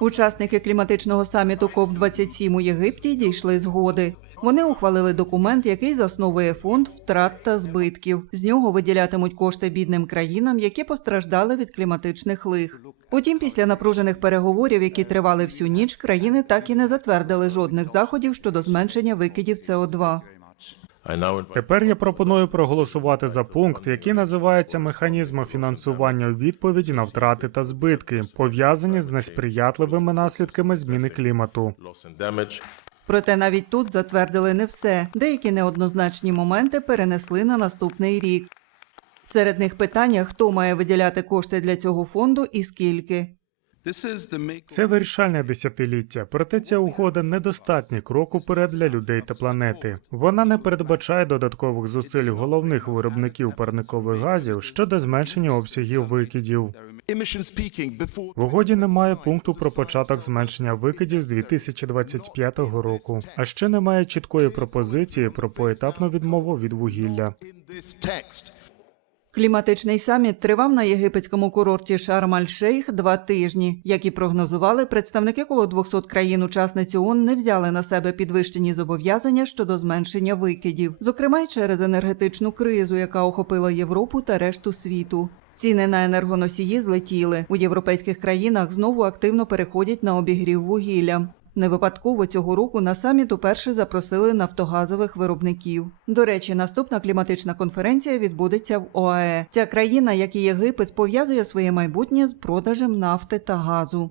Учасники кліматичного саміту КОП 27 у Єгипті дійшли згоди. Вони ухвалили документ, який засновує фонд втрат та збитків. З нього виділятимуть кошти бідним країнам, які постраждали від кліматичних лих. Утім, після напружених переговорів, які тривали всю ніч, країни так і не затвердили жодних заходів щодо зменшення викидів СО2. Тепер я пропоную проголосувати за пункт, який називається механізмом фінансування у відповіді на втрати та збитки, пов'язані з несприятливими наслідками зміни клімату. Проте навіть тут затвердили не все. Деякі неоднозначні моменти перенесли на наступний рік. Серед них питання, хто має виділяти кошти для цього фонду і скільки. Це вирішальне десятиліття, проте ця угода недостатній крок уперед для людей та планети. Вона не передбачає додаткових зусиль головних виробників парникових газів щодо зменшення обсягів викидів. В угоді немає пункту про початок зменшення викидів з 2025 року, а ще немає чіткої пропозиції про поетапну відмову від вугілля. Кліматичний саміт тривав на єгипетському курорті Шарм-аль-Шейх два тижні. Як і прогнозували, представники коло 200 країн-учасниць ООН не взяли на себе підвищені зобов'язання щодо зменшення викидів, зокрема й через енергетичну кризу, яка охопила Європу та решту світу. Ціни на енергоносії злетіли. У європейських країнах знову активно переходять на обігрів вугілля. Не випадково цього року на саміт уперше запросили нафтогазових виробників. До речі, наступна кліматична конференція відбудеться в ОАЕ. Ця країна, як і Єгипет, пов'язує своє майбутнє з продажем нафти та газу.